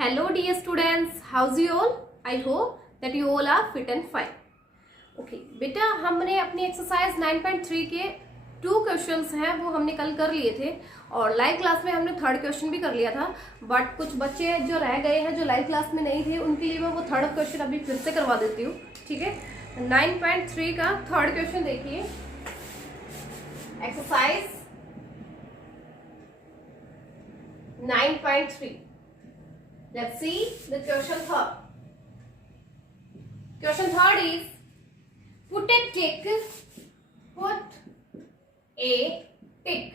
Hello dear students, how's you all? I hope that you all are fit and fine. Okay, बेटा हमने अपनी exercise 9.3 के 2 questions हैं वो हमने कल कर लिए थे और लाइव क्लास में हमने थर्ड क्वेश्चन भी कर लिया था, बट कुछ बच्चे जो रह गए हैं जो लाइव क्लास में नहीं थे उनके लिए मैं वो थर्ड क्वेश्चन अभी फिर से करवा देती हूँ। ठीक है, 9.3 का थर्ड क्वेश्चन देखिए, exercise 9.3. Let's see the question third. Question third is put a tick. Put a tick.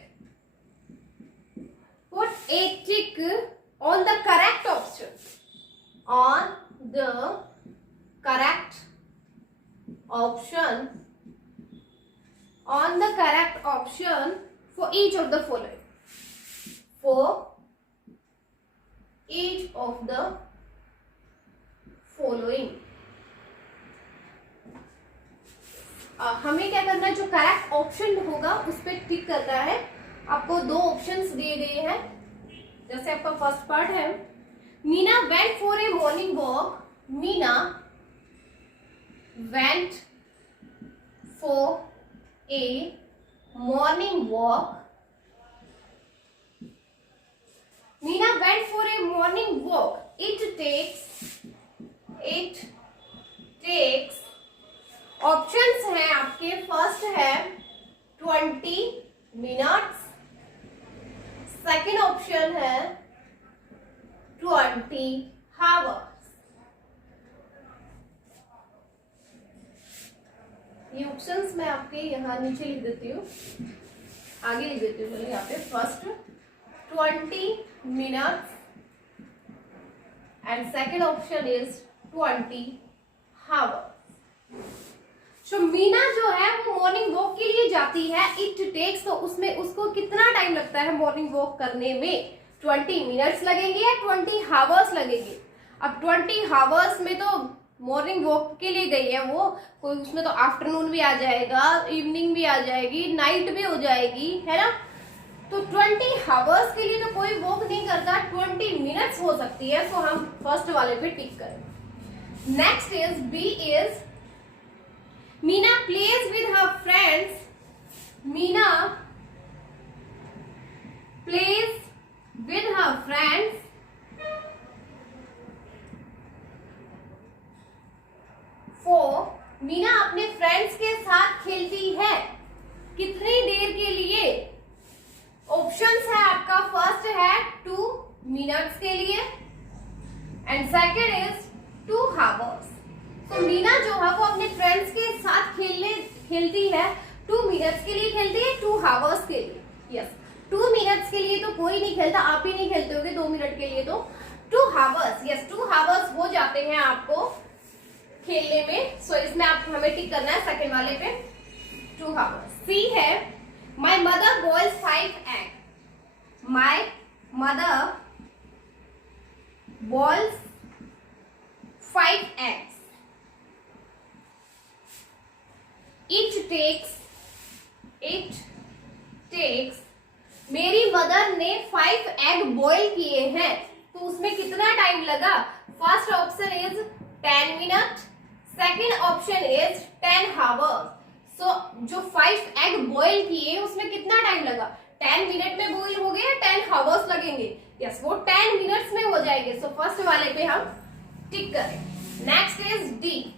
Put a tick on the correct option. On the correct option. On the correct option for each of the following. For each of the following. हमें क्या करना है, जो correct option होगा उस पर टिक करना है। आपको 2 ऑप्शंस दिए गए हैं। जैसे आपका फर्स्ट पार्ट है, Meena went for a morning walk. Meena went for a morning walk. Meena went for a morning walk. It takes options हैं आपके. फर्स्ट है 20 minutes. सेकेंड ऑप्शन है 20 hours. ये ऑप्शंस मैं आपके यहाँ नीचे लिख देती हूँ, आगे लिख देती हूँ. चलिए यहाँ पे first 20 minutes and second option is 20 hours. So Meena जो है वो मॉर्निंग वॉक के लिए जाती है. इट टेक्स, तो उसमें उसको कितना टाइम लगता है मॉर्निंग वॉक करने में? 20 मिनट्स लगेंगे या 20 हावर्स लगेंगे? अब 20 हावर्स में तो मॉर्निंग वॉक के लिए गई है वो, कोई उसमें तो आफ्टरनून भी आ जाएगा, इवनिंग भी आ जाएगी, नाइट भी हो जाएगी, है ना. तो 20 हावर्स के लिए तो कोई वॉक नहीं करता, 20 मिनट्स हो सकती है. सो हम फर्स्ट वाले पे टिक करें. Next is B is Meena plays with her friends. Meena plays with her friends for. Meena अपने फ्रेंड्स के साथ खेलती है. कितनी देर के लिए? ऑप्शंस है आपका, फर्स्ट है 2 मिनट्स के लिए एंड सेकेंड इज 2 हावर्स. तो मीना जो है वो अपने फ्रेंड्स के साथ खेलती है. 2 मिनट्स के लिए खेलती है, 2 हावर्स के लिए. यस, 2 मिनट्स के लिए तो कोई नहीं खेलता, आप ही नहीं खेलते होगे 2 मिनट के लिए. तो 2 हावर्स, यस 2 हावर्स हो जाते हैं आपको खेलने में. सो इसमें आप हमें टिक करना है सेकेंड वाले पे 2 हावर्स. सी है My mother boils 5 eggs. My mother boils 5 eggs. It takes. मेरी मदर ने 5 एग बॉईल किए हैं, तो उसमें कितना टाइम लगा? First option is 10 minute, second option is 10 hours. So जो 5 एग बॉईल किए उसमें कितना टाइम लगा? 10 मिनट में बॉईल हो गए या 10 हावर्स लगेंगे? यस, वो 10 मिनट्स में हो जाएंगे. सो फर्स्ट वाले पे हम टिक करें. Next is D.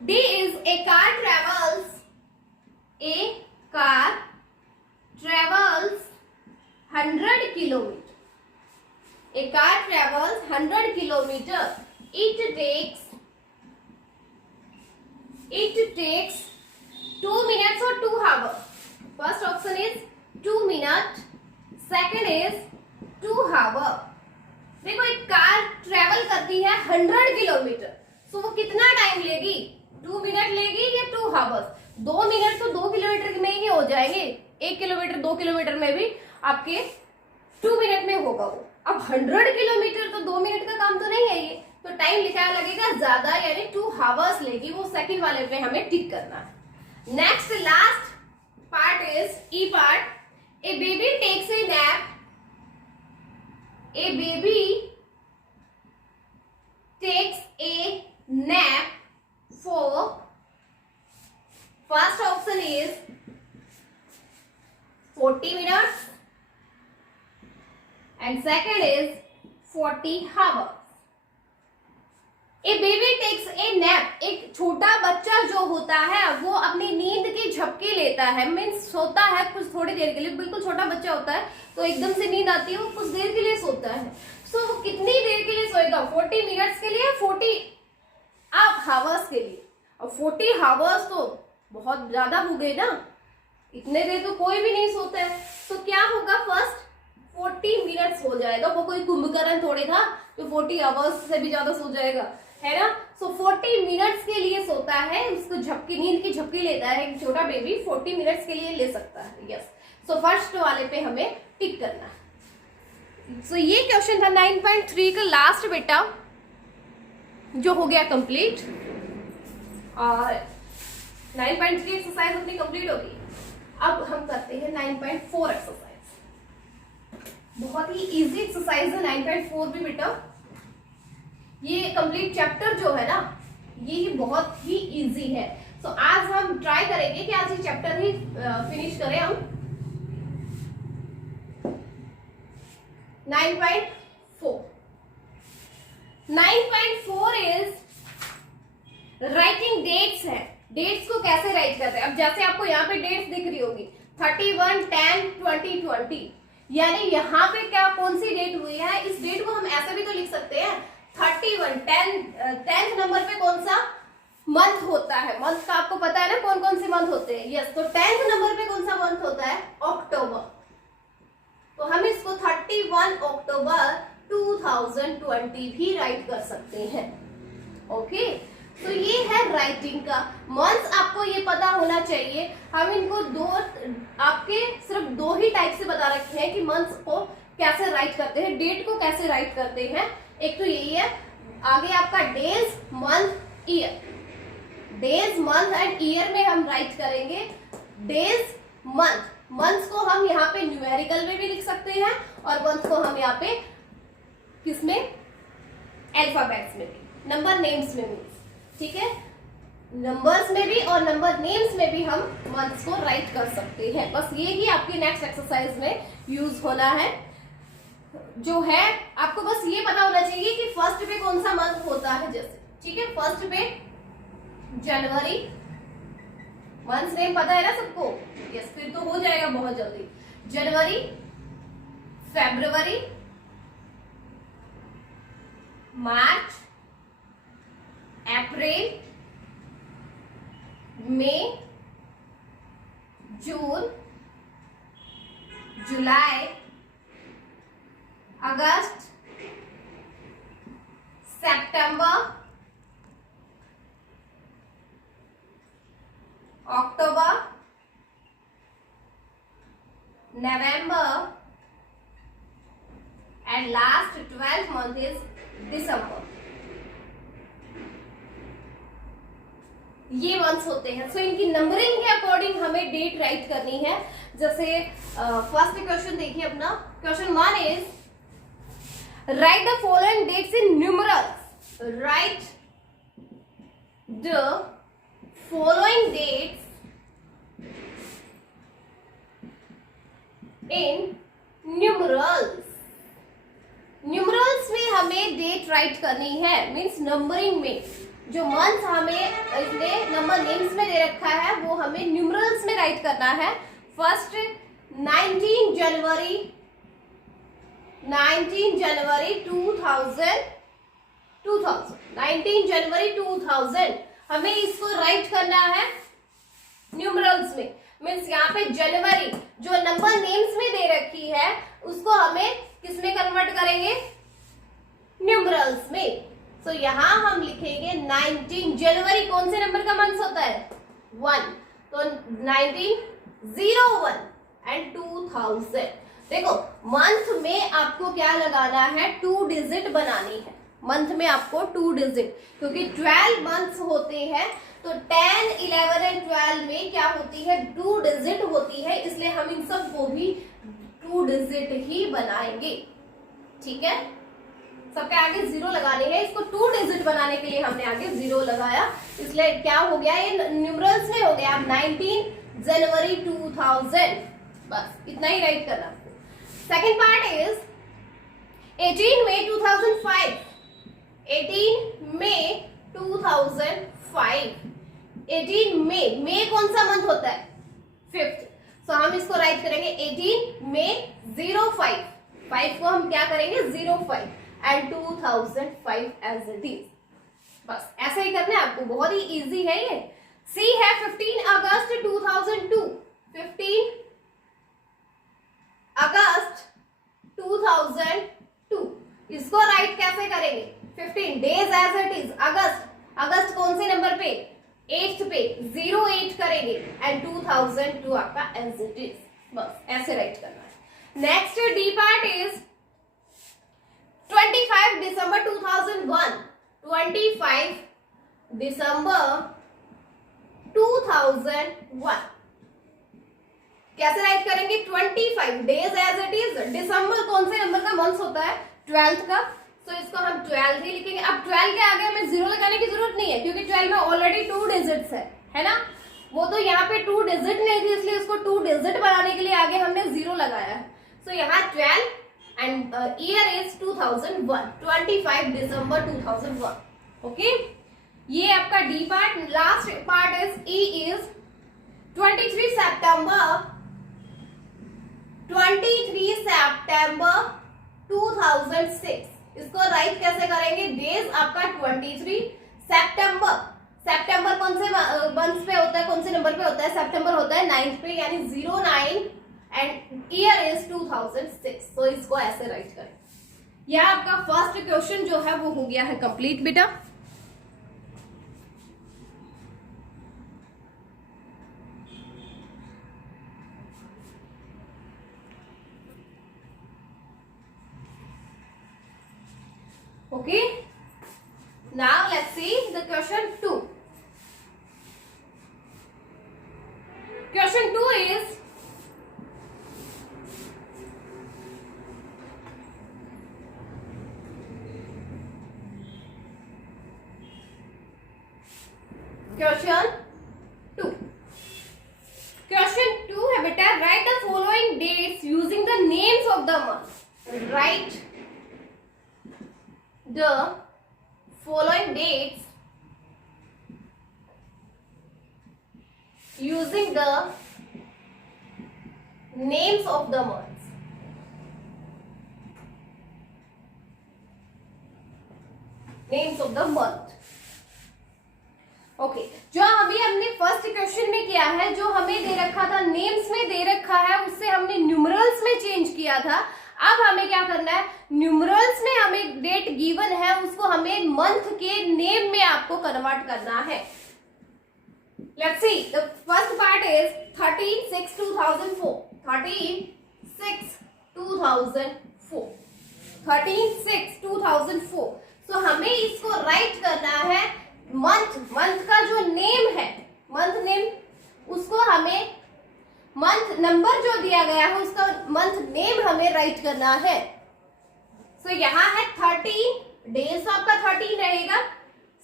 D is a car travels. A car travels 100 kilometre. A car travels 100 kilometre. It takes 2 minutes or 2 hours. First option is 2 minutes. Second is 2 hours. देखो एक car travel करती है 100 kilometre, सो वो कितना time लेगी? 2 minute लेगी या 2 hours? 2 minute तो 2 किलोमीटर में ही हो जाएंगे. 1 किलोमीटर 2 किलोमीटर में भी आपके 2 मिनट में होगा वो. अब 100 किलोमीटर तो 2 मिनट का काम तो नहीं है ये, तो टाइम लिखा लगेगा ज्यादा, यानी 2 हावर्स लेगी. वो सेकंड वाले पे हमें टिक करना है. Next last part is E part. A baby takes a nap. A baby takes a nap for, first option is 40 minutes and second is 40 hours. A baby takes a nap, एक छोटा बच्चा जो होता है वो अपनी नींद की झपकी लेता है, मीन्स सोता है कुछ थोड़ी देर के लिए, बिल्कुल छोटा बच्चा होता है तो एकदम से नींद आती है, वो कुछ देर के लिए सोता है। सो वो कितनी देर के लिए सोएगा? 40 मिनट्स के लिए, 40 हावर्स के लिए। और 40 हावर्स तो बहुत ज्यादा हो गए ना, इतने देर तो कोई भी नहीं सोता है। तो क्या होगा? फर्स्ट 40 मिनट्स हो जाएगा, वो कोई कुंभकर्ण थोड़े था जो 40 आवर्स से भी ज्यादा सो जाएगा, है ना। सो 40 मिनट्स के लिए सोता है, उसको झपकी, नींद की झपकी लेता है। एक छोटा बेबी 40 मिनट्स के लिए ले सकता है। यस, सो फर्स्ट वाले पे हमें टिक करना है। सो ये क्वेश्चन था 9.3 का लास्ट बेटा, जो हो गया कंप्लीट। और 9.3 एक्सरसाइज अपनी कंप्लीट होगी। अब हम करते हैं 9.4 एक्सरसाइज। बहुत ही इजी एक्सरसाइज है 9.4 भी बेटा। ये कंप्लीट चैप्टर जो है ना, ये ही बहुत ही इजी है। सो आज हम ट्राई करेंगे कि आज ये चैप्टर ही फिनिश करें हम। 9.4 इज राइटिंग डेट्स है। डेट्स को कैसे राइट करते हैं? अब जैसे आपको यहाँ पे डेट्स दिख रही होगी 31, 10, 20, 20, यानी यहाँ पे क्या कौन सी डेट हुई है, इस डेट को हम ऐसे भी तो लिख सकते हैं 31, 10th नंबर पे कौन सा मंथ होता है? मंथ का आपको पता है ना कौन कौन से मंथ होते हैं। यस, तो 10th नंबर पे कौन सा मंथ होता है? अक्टूबर। तो हम इसको 31 अक्टूबर 2020 भी राइट कर सकते हैं। ओके, तो ये है राइटिंग का। मंथ्स आपको ये पता होना चाहिए। हम इनको आपके सिर्फ दो ही टाइप से बता रखे हैं कि मंथ्स को कैसे राइट करते हैं, डेट को कैसे राइट करते हैं। एक तो यही है, आगे आपका days, month, year. Days, month and year में हम राइट करेंगे डेज, मंथ। मंथ्स को हम यहाँ पे न्यूमेरिकल में भी लिख सकते हैं और मंथ को हम यहाँ पे किसमें? अल्फाबेट्स में भी, नंबर नेम्स में भी, ठीक है। नंबर्स में भी और नंबर नेम्स में भी हम मंथ्स को राइट कर सकते हैं। बस ये ही आपकी नेक्स्ट एक्सरसाइज में यूज होना है। जो है आपको बस ये पता होना चाहिए कि फर्स्ट पे कौन सा मंथ होता है, जैसे, ठीक है। फर्स्ट पे जनवरी, मंथ नेम पता है ना सबको? यस, फिर तो हो जाएगा बहुत जल्दी। जनवरी, फरवरी, मार्च, अप्रैल, मई, जून, जुलाई, अगस्त, सितंबर, अक्टूबर, नवंबर and last 12th month is December. ये मंथ्स होते हैं। सो इनकी नंबरिंग के अकॉर्डिंग हमें डेट राइट करनी है। जैसे फर्स्ट क्वेश्चन देखिए अपना, question 1 is write the following dates in numerals. Write the following dates in numerals. Numerals में हमें डेट राइट करनी है, मीन्स नंबरिंग में। जो मंथ हमें इसने नंबर नेम्स में दे रखा है वो हमें न्यूमरल्स में राइट करना है। फर्स्ट 19 जनवरी 2000 हमें इसको राइट करना है न्यूमरल्स में। मीन्स यहाँ पे जनवरी जो नंबर नेम्स में दे रखी है उसको हमें किस में कन्वर्ट करेंगे? न्यूमरल्स में। सो यहाँ हम लिखेंगे 19 जनवरी कौन से नंबर का मंथ होता है? 1, तो 1901 एंड 2000। देखो मंथ में आपको क्या लगाना है? 2 डिजिट बनानी है। मंथ में आपको 2 डिजिट, क्योंकि 12 मंथ्स होते हैं तो 10, 11 एंड 12 में क्या होती है? 2 डिजिट होती है, इसलिए हम इन सब को भी 2 डिजिट ही बनाएंगे, ठीक है। सबके आगे 0 लगाने हैं, इसको 2 डिजिट बनाने के लिए हमने आगे 0 लगाया, इसलिए क्या हो गया, ये न्यूमरल्स में हो गया। 19 जनवरी 2000, बस इतना ही राइट करना आपको। सेकेंड पार्ट इज 18 मई 2005, 18 मई 2005, 18 मई कौन सा मंथ होता है, 5th, सो हम इसको राइट करेंगे 18 मई 05, 5 को हम क्या करेंगे 05 एंड 2005 एज इट इज, बस ऐसे ही करना है आपको, बहुत ही इजी है ये। सी है 15 अगस्त 2002, 15 अगस्त 2002, इसको राइट कैसे करेंगे, 15 डेज एज इट इज, अगस्त कौन से नंबर पे, 8th पे, 08 करेंगे एंड 2002 आपका एज इट इज, बस ऐसे राइट करना है। नेक्स्ट डी पार्ट इज 25 दिसंबर 2001, 25 दिसंबर 2001, कैसे राइट करेंगे, 25 डेज एज इट इज, दिसंबर कौन से नंबर का मंथ होता है, 12th का, तो इसको हम 12 ही लिखेंगे। अब 12 के आगे हमें 0 लगाने की जरूरत नहीं है, क्योंकि 12 में ऑलरेडी 2 डिजिट्स है ना, वो तो यहाँ पे 2 डिजिट नहीं थी, इसलिए उसको 2 डिजिट बनाने के लिए आगे हमने 0 लगाया है। सो यहाँ 12 and year is 2001, 25 December 2001, okay. ये आपका D part. Last part is E is 23 सितंबर 2006, इसको राइट कैसे करेंगे, डेज आपका 23 सितंबर कौन से मंथ पे होता है, कौन से नंबर पे होता है, सितंबर होता है 9th पे, यानी 09 एंड ईयर इज 2006, तो इसको ऐसे राइट करें। यह आपका फर्स्ट क्वेश्चन जो है वो हो गया है कंप्लीट बेटा। Okay, now let's see the question 2. Question 2 is question 2 है बेटा, write the following dates using the names of the month. Write the following dates using the names of the months. Names of the month. Okay, जो अभी हमने first question में किया है, जो हमें दे रखा था नेम्स में दे रखा है, उससे हमने न्यूमरल्स में चेंज किया था। अब हमें क्या करना है, न्यूमरल्स में हमें डेट गिवन है, उसको हमें मंथ के नेम में आपको कन्वर्ट करना है। Let's see, the first part is 13/6/2004, 13/6/2004, 13/6/2004। सो हमें इसको राइट करना है, मंथ का जो नेम है, मंथ नेम, उसको हमें मंथ नंबर जो दिया गया है उसका मंथ नेम हमें राइट करना है। सो यहाँ है 13 डेज, आपका 13 रहेगा।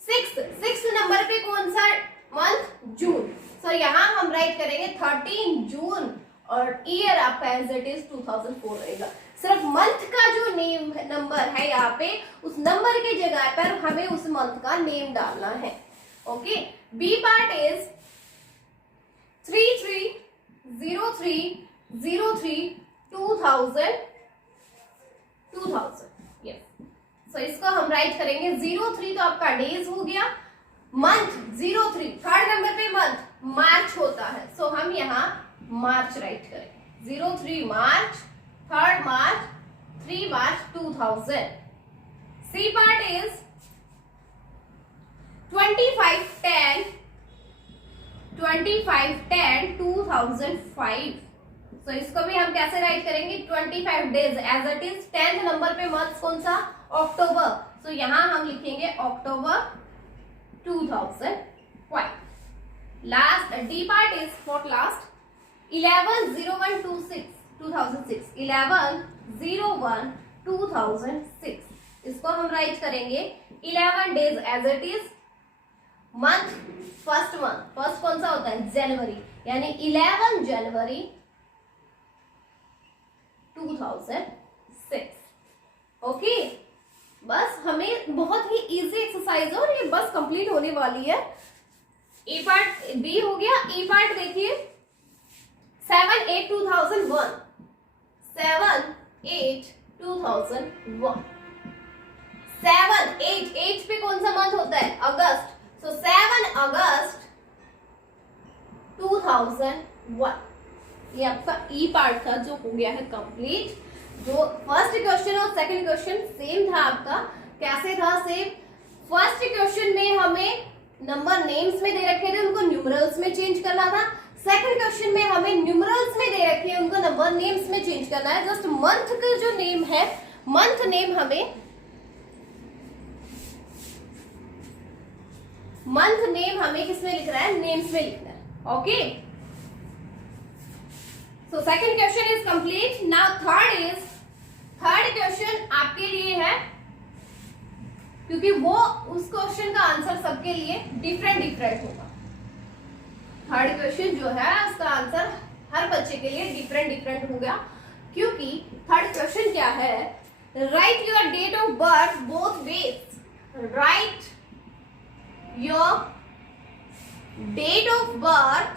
6 नंबर पे कौन सा मंथ, जून। सो यहाँ हम राइट करेंगे 13 जून और ईयर आपका एज इट इज 2004 रहेगा। सिर्फ मंथ का जो नेम नंबर है यहाँ पे, उस नंबर की जगह पर हमें उस मंथ का नेम डालना है। Okay, B part is 33/03/2000, yes. So इसको हम राइट करेंगे 03, तो आपका डेज हो गया। मंथ 03, थर्ड नंबर पे मंथ मार्च होता है, सो हम यहाँ मार्च राइट करेंगे। 03 मार्च, 3rd March, 3 March 2000। C part is 25/10/2005। सो इसको भी हम कैसे राइट करेंगे, 25 days as it is. 10th number पे मंथ कौन सा, अक्टूबर। सो यहाँ हम लिखेंगे October 2005। Last D part is not last, 11/01/2006, 11/01/2006। इसको हम राइट करेंगे 11 days as it is. Month first कौन सा होता है? जनवरी, यानी 11 जनवरी 2006। ओके, बस हमें बहुत ही इजी एक्सरसाइज है और ये बस कंप्लीट होने वाली है। ए पार्ट बी हो गया। ई पार्ट देखिए 7/8/2001, 7/8/2001। 7/8 पे कौन सा मंथ होता है? अगस्त। सो 7 अगस्त 2001। ये आपका ई पार्ट था जो हो गया है कंप्लीट। जो फर्स्ट क्वेश्चन और सेकंड क्वेश्चन सेम था आपका। कैसे था? सेम। फर्स्ट क्वेश्चन में हमें नंबर नेम्स में दे रखे थे, उनको न्यूमरल्स में चेंज करना था। सेकंड क्वेश्चन में हमें न्यूमरल्स में दे रखे हैं, उनको नंबर नेम्स में चेंज करना है। जस्ट मंथ का जो नेम है, मंथ नेम हमें किसमें लिख रहा है? नेम्स में लिखना है। Okay, so second question is complete. Now third question आपके लिए है, क्योंकि वो उस क्वेश्चन का आंसर सबके लिए डिफरेंट होगा। थर्ड क्वेश्चन जो है उसका आंसर हर बच्चे के लिए डिफरेंट होगा, क्योंकि थर्ड क्वेश्चन क्या है? Write your date of birth both ways. Write your date of birth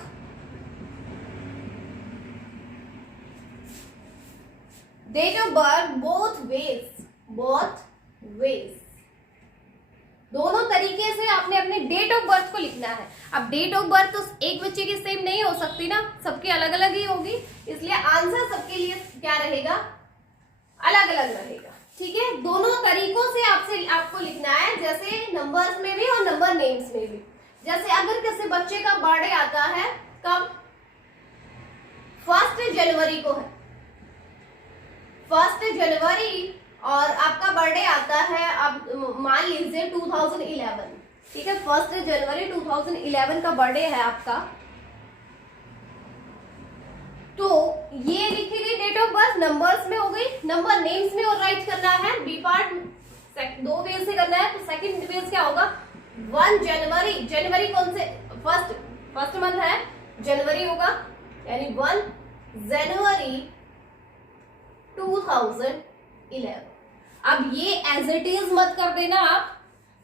both ways. दोनों तरीके से आपने अपने डेट ऑफ बर्थ को लिखना है। अब डेट ऑफ बर्थ तो एक बच्चे की सेम नहीं हो सकती ना, सबकी अलग अलग ही होगी, इसलिए आंसर सबके लिए क्या रहेगा? अलग अलग रहेगा। ठीक है, दोनों तरीकों से आपको लिखना है, जैसे नंबर्स में भी और नंबर नेम्स में भी। जैसे अगर किसी बच्चे का बर्थडे आता है कब? 1 जनवरी को है, 1 जनवरी, और आपका बर्थडे आता है, अब मान लीजिए 2011। ठीक है, 1 जनवरी 2011 का बर्थडे है आपका, तो ये लिखी गई डेट ऑफ बर्थ नंबर्स में हो गई। नंबर नेम्स में और राइट करना है। बी पार्ट 2 वेज से करना है, तो सेकंड वेज क्या होगा? 1 जनवरी। जनवरी कौन से? फर्स्ट मंथ है, जनवरी होगा, यानी 1 जनवरी 2011। अब ये एज इट इज मत कर देना आप,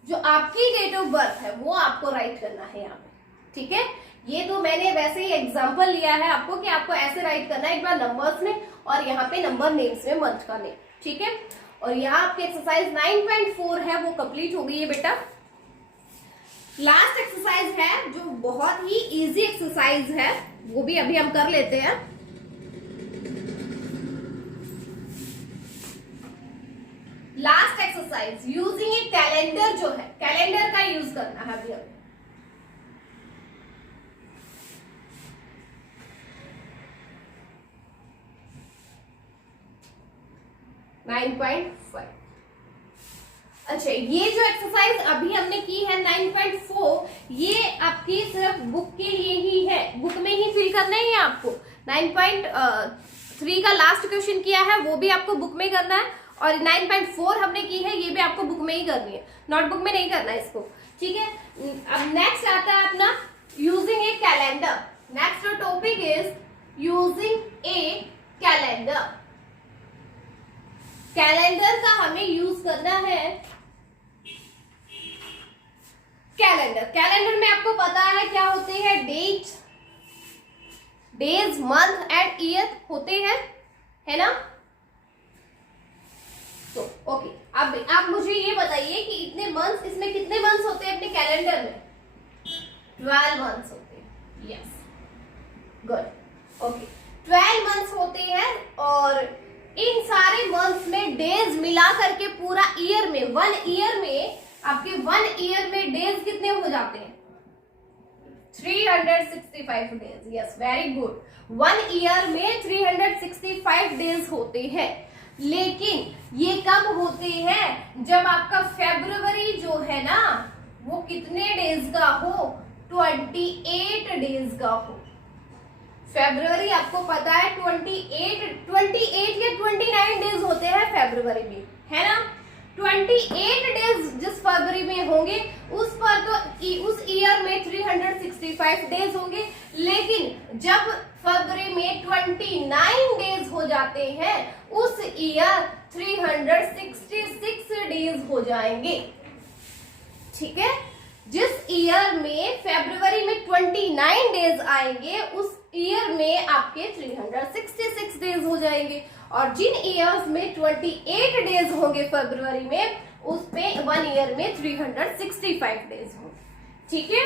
जो आपकी डेट ऑफ बर्थ है वो आपको राइट करना है यहाँ पे। ठीक है, ये तो मैंने वैसे ही एग्जांपल लिया है आपको कि आपको ऐसे राइट करना है, एक बार नंबर्स में और यहाँ पे नंबर नेम्स में मंथ का नेम। ठीक है, और यहाँ आपकी एक्सरसाइज 9.4 है, वो कंप्लीट हो गई है बेटा। लास्ट एक्सरसाइज है जो बहुत ही इजी एक्सरसाइज है, वो भी अभी हम कर लेते हैं। लास्ट एक्सरसाइज यूजिंग ए कैलेंडर, जो है कैलेंडर का यूज करना है अभी हमें। अच्छा, ये जो एक्सरसाइज अभी हमने की है 9.4, ये आपकी सिर्फ बुक के लिए ही है, बुक में ही फिल करना है आपको। 9.3 का लास्ट क्वेश्चन किया है, वो भी आपको बुक में करना है, और 9.4 हमने की है, ये भी आपको बुक में ही करनी है, नोटबुक में नहीं करना है इसको। ठीक है, अब नेक्स्ट आता है अपना using A calendar. Next topic is using A calendar. Calendar का हमें यूज करना है। कैलेंडर में आपको पता है क्या होते हैं? डेज, मंथ एंड ईयर होते हैं, है ना? तो ओके, अब आप मुझे ये बताइए कि इतने मंथ्स, इसमें कितने मंथ्स होते हैं अपने कैलेंडर में? 12 मंथ्स होते हैं। Yes, good. ओके, 12 मंथ्स होते हैं, और इन सारे मंथ्स में डेज मिला करके पूरा ईयर में, 1 ईयर में आपके 1 ईयर में डेज कितने हो जाते हैं? 365 days. Yes, very good. 1 year में 365 डेज होते हैं, लेकिन ये कब होते हैं? जब आपका फरवरी जो है ना, वो कितने डेज का हो? 28 डेज का हो। फरवरी आपको पता है 28 या 29 डेज होते हैं फरवरी में, है ना? 28 डेज जिस फरवरी में होंगे उस पर तो उस ईयर में 365 डेज होंगे, लेकिन जब फरवरी में 29 डेज हो जाते हैं उस ईयर 366 डेज हो जाएंगे। ठीक है, जिस ईयर में फरवरी में 29 डेज आएंगे उस ईयर में आपके 366 डेज हो जाएंगे, और जिन ईयर्स में 28 डेज होंगे फरवरी में उस पे 1 ईयर में 365 डेज होंगे। ठीक है,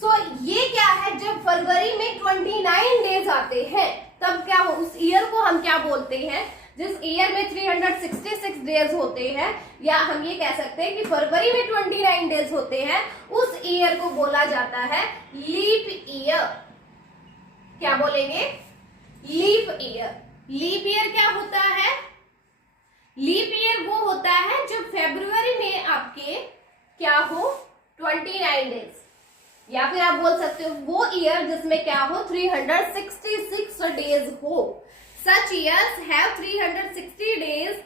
सो ये क्या है, जब फरवरी में 29 डेज आते हैं तब क्या हो, उस ईयर को हम क्या बोलते हैं, जिस ईयर में 366 डेज होते हैं, या हम ये कह सकते हैं कि फरवरी में 29 डेज होते हैं, उस ईयर को बोला जाता है लीप ईयर। क्या बोलेंगे, लीप ईयर। लीप ईयर क्या होता है, लीप ईयर वो होता है जब फरवरी में आपके क्या हो 29 डेज, या फिर आप बोल सकते हो वो ईयर जिसमें क्या हो 366 डेज हो। Such years have 360 days,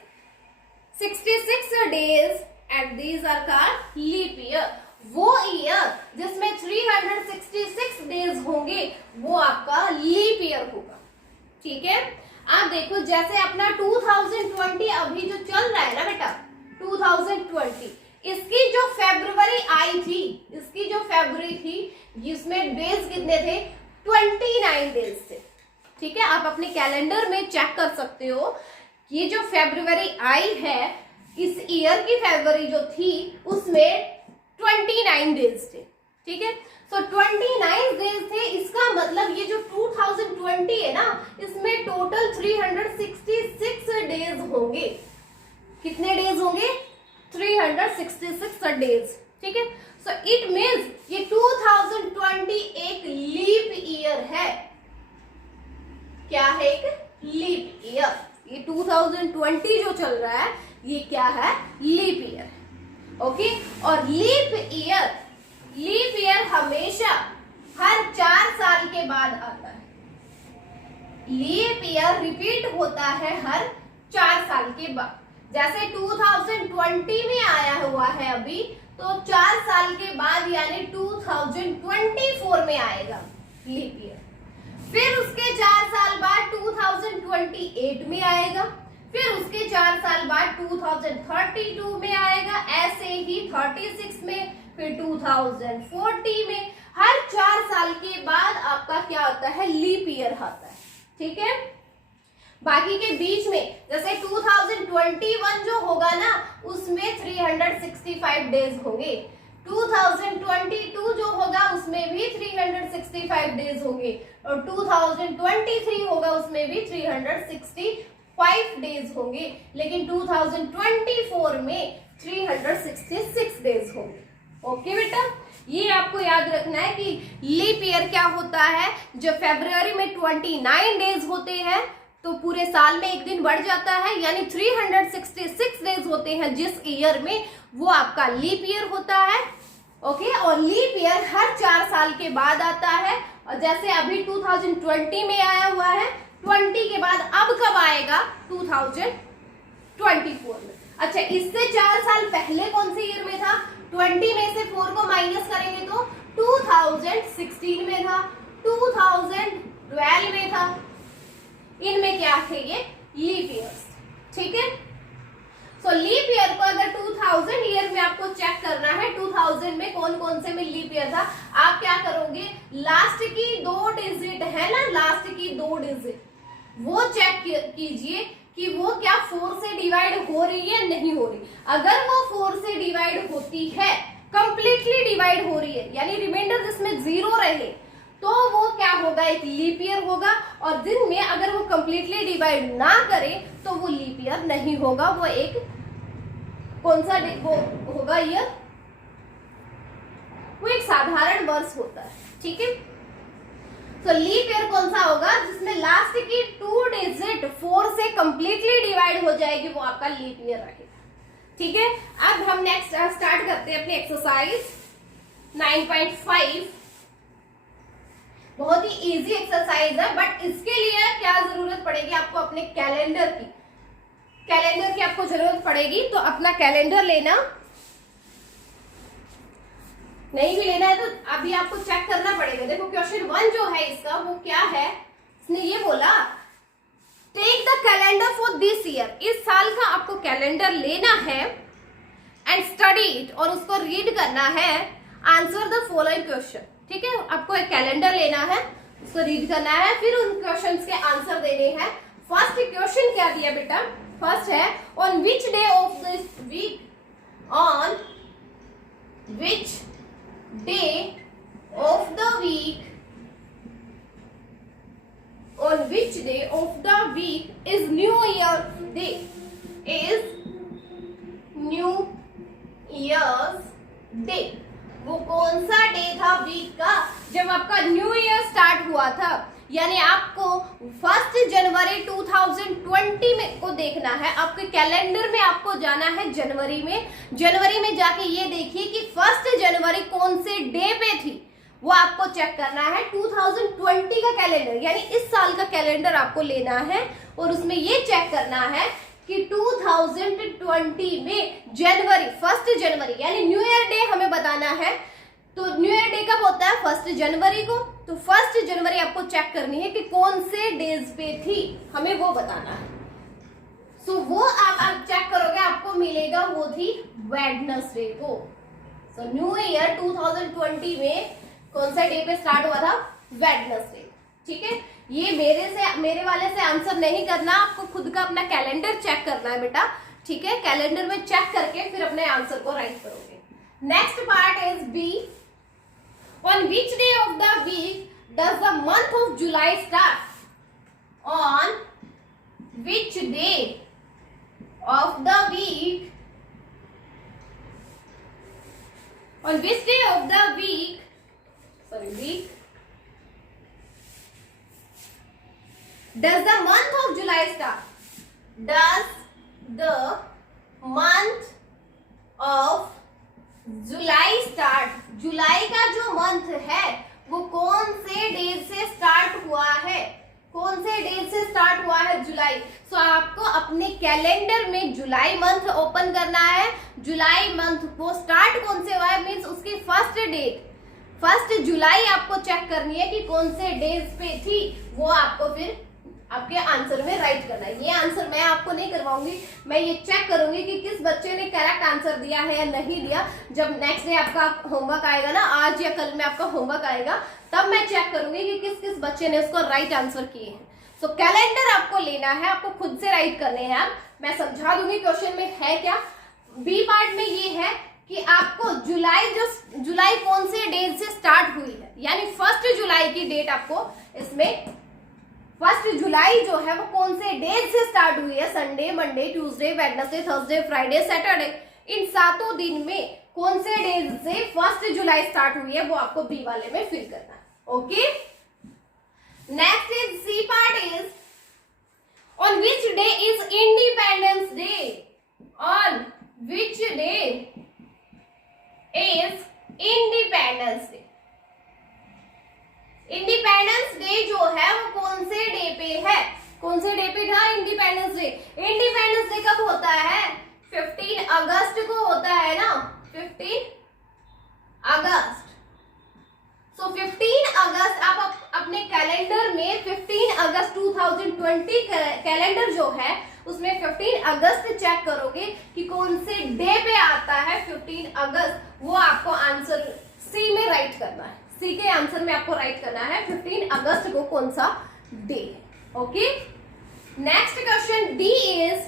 66 days, and these are called leap year. वो ईयर जिसमें 366 डेज होंगे वो आपका लीप ईयर होगा। ठीक है, आप देखो जैसे अपना 2020 अभी जो चल रहा है ना बेटा, 2020, इसकी जो फरवरी आई थी, इसकी जो फरवरी थी जिसमें डेज कितने थे, 29 डेज थे। ठीक है, आप अपने कैलेंडर में चेक कर सकते हो, ये जो फरवरी आई है इस ईयर की फरवरी जो थी उसमें 29 डेज थे। ठीक है, सो 29 डेज थे, इसका मतलब ये जो 2020 है ना इसमें टोटल 366 डेज होंगे। कितने डेज होंगे, 366 डेज। ठीक है, सो इट मीन्स ये 2020 एक लीप ईयर है। क्या है, एक लीप ईयर। ये 2020 जो चल रहा है ये क्या है, लीप ईयर। ओके, और लीप ईयर हमेशा हर 4 साल के बाद आता है। लीप ईयर रिपीट होता है हर 4 साल के बाद। जैसे 2020 में आया हुआ है अभी, तो 4 साल के बाद यानी 2024 में आएगा लीप ईयर। फिर उसके 4 साल बाद 2028 में आएगा, फिर उसके 4 साल बाद 2032 में आएगा, ऐसे ही 36 में, फिर 2040 में। हर 4 साल के बाद आपका क्या होता है, लीप ईयर आता है। ठीक है, बाकी के बीच में जैसे 2021 जो होगा ना उसमें 365 डेज होंगे, 2022 जो होगा उसमें भी 365 डेज होंगे, और 2023 होगा उसमें भी 365 डेज होंगे, लेकिन 2024 में 366 डेज होंगे। ओके बेटा, ये आपको याद रखना है कि लीप ईयर क्या होता है, जब फरवरी में 29 डेज होते हैं तो पूरे साल में एक दिन बढ़ जाता है, यानी 366 डेज होते हैं जिस ईयर में, वो आपका लीप ईयर होता है। ओके, और लीप ईयर हर 4 साल के बाद आता है, और जैसे अभी 2020 में आया हुआ है, 20 के बाद अब कब आएगा, 2024 में। अच्छा, इससे 4 साल पहले कौन से ईयर में था, 20 में से 4 को माइनस करेंगे तो 2016 में था, 2012 में था। इनमें क्या थे, ये लीप ईयर्स। ठीक है, सो लीप ईयर को अगर 2000 ईयर में आपको चेक करना है, 2000 में कौन कौन से में लीप ईयर था, आप क्या करोगे, लास्ट की 2 डिजिट है ना, लास्ट की 2 डिजिट वो चेक कीजिए कि वो क्या 4 से डिवाइड हो रही है, नहीं हो रही। अगर वो 4 से डिवाइड होती है, कंप्लीटली डिवाइड हो रही है, यानी रिमाइंडर जिसमें 0 रहे, तो वो क्या होगा, एक लीप ईयर होगा। और दिन में अगर वो कंप्लीटली डिवाइड ना करे तो वो लीप ईयर नहीं होगा, वो एक कौन सा वो होगा ईयर, वो एक साधारण वर्ष होता है। ठीक है, तो लीप ईयर कौन सा होगा, जिसमें लास्ट की 2 डिजिट 4 से कंप्लीटली डिवाइड हो जाएगी, वो आपका लीप ईयर रहेगा। ठीक है, अब हम नेक्स्ट स्टार्ट करते हैं अपनी एक्सरसाइज 9.5। बहुत ही इजी एक्सरसाइज है, बट इसके लिए क्या जरूरत पड़ेगी आपको, अपने कैलेंडर की। कैलेंडर की आपको जरूरत पड़ेगी, तो अपना कैलेंडर लेना, नहीं भी लेना है तो अभी आपको चेक करना पड़ेगा। देखो क्वेश्चन 1 जो है इसका वो क्या है, इसने ये बोला take the calendar for this year, इस साल का आपको कैलेंडर लेना है एंड स्टडी इट, और उसको रीड करना है, आंसर द फॉलोइंग क्वेश्चन। ठीक है, आपको एक कैलेंडर लेना है, उसको रीड करना है, फिर उन क्वेश्चंस के आंसर देने हैं। फर्स्ट क्वेश्चन क्या दिया बेटा, फर्स्ट है on which day of this week, on which day of the week, on which day of the week is New Year Day, is New Year's Day। वो कौन सा डे था वीक का जब आपका न्यू ईयर स्टार्ट हुआ था, यानी आपको 1 जनवरी 2020 में को देखना है। आपके कैलेंडर में आपको जाना है जनवरी में जाके ये देखिए कि 1 जनवरी कौन से डे पे थी, वो आपको चेक करना है। 2020 का कैलेंडर यानी इस साल का कैलेंडर आपको लेना है और उसमें ये चेक करना है कि 2020 में जनवरी 1 जनवरी यानी न्यू ईयर डे हमें बताना है। तो न्यू ईयर डे कब होता है, 1 जनवरी को। तो 1 जनवरी आपको चेक करनी है कि कौन से डेज पे थी, हमें वो बताना है। सो वो आप चेक करोगे, आपको मिलेगा वो थी वेडनेसडे को। सो न्यू ईयर 2020 में कौन सा डे पे स्टार्ट हुआ था, वेडनेसडे। ठीक है, ये मेरे वाले से आंसर नहीं करना, आपको खुद का अपना कैलेंडर चेक करना है बेटा। ठीक है, कैलेंडर में चेक करके फिर अपने आंसर को राइट करोगे। Next part is B, on which day of the week does the month of July start, on which day of the week, on which day of the week does the month of July start, does the month of July start, जुलाई का जो month है वो कौन से days से start हुआ है, कौन से डेज से स्टार्ट हुआ है जुलाई। सो आपको अपने कैलेंडर में जुलाई मंथ ओपन करना है। जुलाई मंथ को स्टार्ट कौन से हुआ है, मीन्स उसकी फर्स्ट डेट 1 जुलाई आपको चेक करनी है कि कौन से डेज पे थी, वो आपको फिर आपके आंसर में राइट करना है। ये आंसर मैं आपको नहीं करवाऊंगी, मैं ये चेक करूंगी कि किस बच्चे ने करेक्ट आंसर दिया है या नहीं दिया। जब नेक्स्ट डे आपका होमवर्क आएगा ना, आज या कल में आपका होमवर्क आएगा, तब मैं चेक करूंगी कि किस किस बच्चे ने उसको राइट आंसर किए हैं। सो कैलेंडर आपको लेना है, आपको खुद से राइट करने हैं। मैं समझा दूंगी क्वेश्चन में है क्या। बी पार्ट में ये है कि आपको जुलाई कौन से डेट से स्टार्ट हुई है, यानी 1 जुलाई की डेट आपको इसमें 1 जुलाई जो है वो कौन से डेट से स्टार्ट हुई है, Sunday, Monday, Tuesday, Wednesday, Thursday, Friday, Saturday, इन 7 दिन में कौन से डेट से 1 जुलाई स्टार्ट हुई है, वो आपको बी वाले में फिल करना है। Okay, next is C part is on which day is Independence Day, on which day is Independence Day. Independence Day जो है वो कौन से डे पे है, कौन से डे पे था इंडिपेंडेंस डे। इंडिपेंडेंस डे कब होता है, 15 अगस्त को होता है ना, 15 अगस्त। सो 15 अगस्त आप अपने कैलेंडर में 15 अगस्त 2020 कैलेंडर जो है उसमें 15 अगस्त चेक करोगे कि कौन से डे पे आता है 15 अगस्त, वो आपको आंसर सी में राइट करना है। सी के आंसर में आपको राइट करना है 15 अगस्त को कौन सा डे है। Okay, next question D is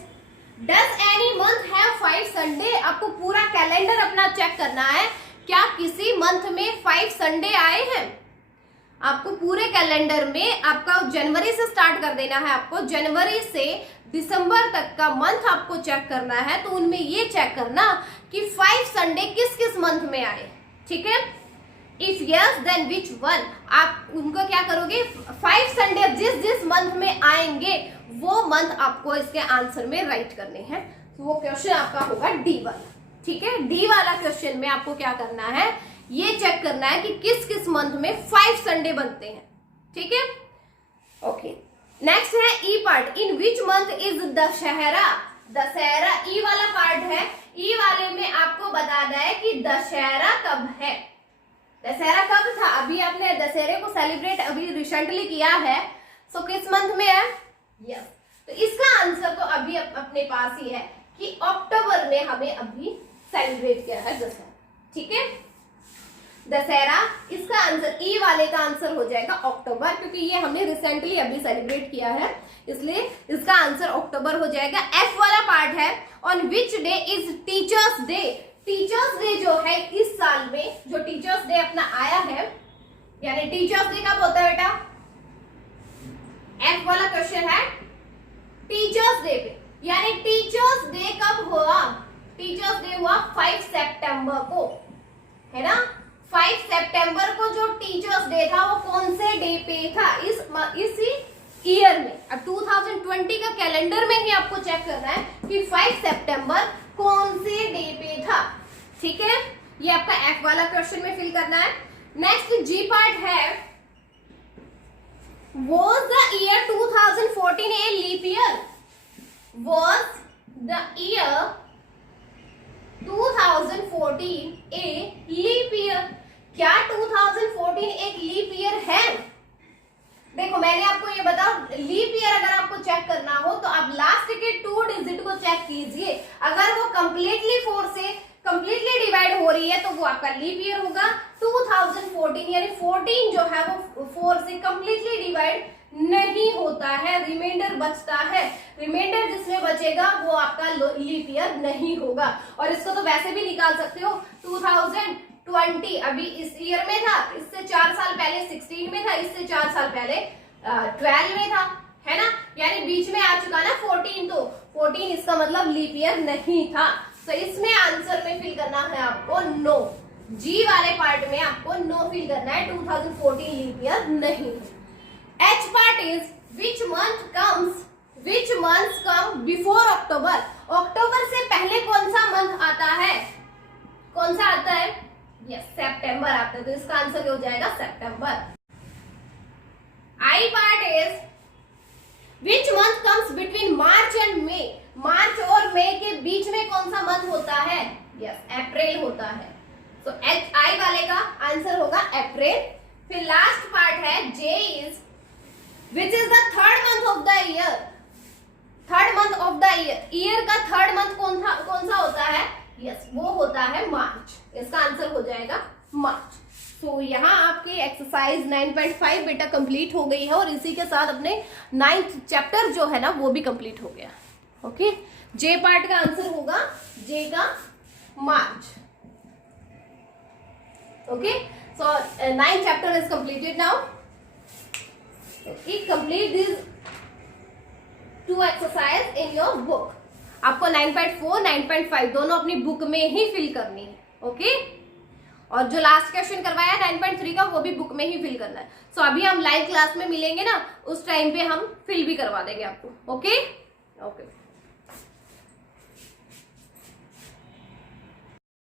does any month have 5 Sunday. आपको पूरा कैलेंडर अपना चेक करना है, क्या किसी मंथ में 5 संडे आए हैं। आपको पूरे कैलेंडर में आपका जनवरी से स्टार्ट कर देना है, आपको जनवरी से दिसंबर तक का मंथ आपको चेक करना है। तो उनमें ये चेक करना कि 5 संडे किस किस मंथ में आए। ठीक है, if yes then which one, आप उनको क्या करोगे, 5 संडे जिस मंथ में आएंगे वो मंथ आपको इसके आंसर में राइट करने हैं। तो वो क्वेश्चन आपका होगा डी वाला। ठीक है, डी वाला क्वेश्चन में आपको क्या करना है, ये चेक करना है कि किस किस मंथ में 5 संडे बनते हैं। ठीक है, ओके, नेक्स्ट है E part, in which month is Dussehra. Dussehra E वाला पार्ट है, ई वाले में आपको बताना है कि दशहरा कब है। दशहरा कब था? अभी आपने दशहरे को सेलिब्रेट अभी रिसेंटली किया है, सो किस मंथ में है? यस, तो इसका आंसर तो अभी अपने पास ही है कि अक्टूबर में हमें अभी सेलिब्रेट किया है दशहरा। ठीक है, दशहरा, इसका आंसर ई वाले का आंसर हो जाएगा अक्टूबर, क्योंकि ये हमने रिसेंटली अभी सेलिब्रेट किया है, इसलिए इसका आंसर अक्टूबर हो जाएगा। एफ वाला पार्ट है, on which day is teachers day. Teachers day जो है इस साल में जो टीचर्स डे अपना आया है, यानी टीचर्स डे कब होता है बेटा? एफ वाला क्वेश्चन है टीचर्स डे पे, यानी टीचर्स डे कब हुआ? टीचर्स डे हुआ 5 सितंबर को, है ना। 5 सितंबर को जो टीचर्स डे था वो कौन से डे पे था? इसी ईयर में। अब 2020 का कैलेंडर में ही आपको चेक करना है कि 5 सितंबर कौन से डे पे था। ठीक है, ये आपका एफ वाला क्वेश्चन में फिल करना है। नेक्स्ट जी पार्ट है, was the year 2014 a leap year? Was the year 2014 a leap year? क्या 2014 एक लीप ईयर है? देखो मैंने आपको ये बताओ, लीप ईयर अगर आपको चेक करना हो तो आप लास्ट के 2 डिजिट को चेक कीजिए, अगर वो कंप्लीटली 4 से कंप्लीटली डिवाइड हो रही है तो वो आपका लीप ईयर होगा। 2014 यानी 14 जो है वो 4 से कंप्लीटली डिवाइड नहीं होता है, रिमाइंडर बचता है। रिमाइंडर जिसमें बचेगा वो आपका लीप ईयर नहीं होगा। और इसको तो वैसे भी निकाल सकते हो, 2020 अभी इस ईयर में था, इससे 4 साल पहले 16 में था, इससे 4 साल पहले 12 में था, है ना। यानी बीच में आ चुका ना 14, तो 14 इसका मतलब लीप ईयर नहीं था। तो इसमें आंसर में फिल करना है आपको नो। जी वाले पार्ट में आपको नो फिल करना है, 2014 लीप ईयर नहीं। H part is which month come before October. अक्टूबर से पहले कौन सा मंथ आता है? कौन सा आता है? यस, सितंबर आता है, तो इसका आंसर हो जाएगा सितंबर। I part is which month comes between March and May. मार्च और मई के बीच में कौन सा मंथ होता है? यस, अप्रैल होता है। तो एच आई वाले का आंसर होगा अप्रैल। फिर लास्ट पार्ट है J is which is the third month of the year. Third month of the year, year का थर्ड मंथ कौन सा होता है? यस, वो होता है मार्च। इसका आंसर हो जाएगा मार्च। तो यहाँ आपकी एक्सरसाइज 9.5 बेटा कंप्लीट हो गई है, और इसी के साथ अपने 9th चैप्टर जो है ना वो भी कंप्लीट हो गया। ओके, जे पार्ट का आंसर होगा जे का मार्च। Okay, so 9th chapter is completed now. Complete this 2 exercise in your book. आपको 9.4, 9.5 दोनों अपनी बुक में ही फिल करनी है। ओके, और जो लास्ट क्वेश्चन करवाया 9.3 का वो भी बुक में ही फिल करना है। सो अभी हम लाइव क्लास में मिलेंगे ना, उस टाइम पे हम फिल भी करवा देंगे आपको। Okay okay.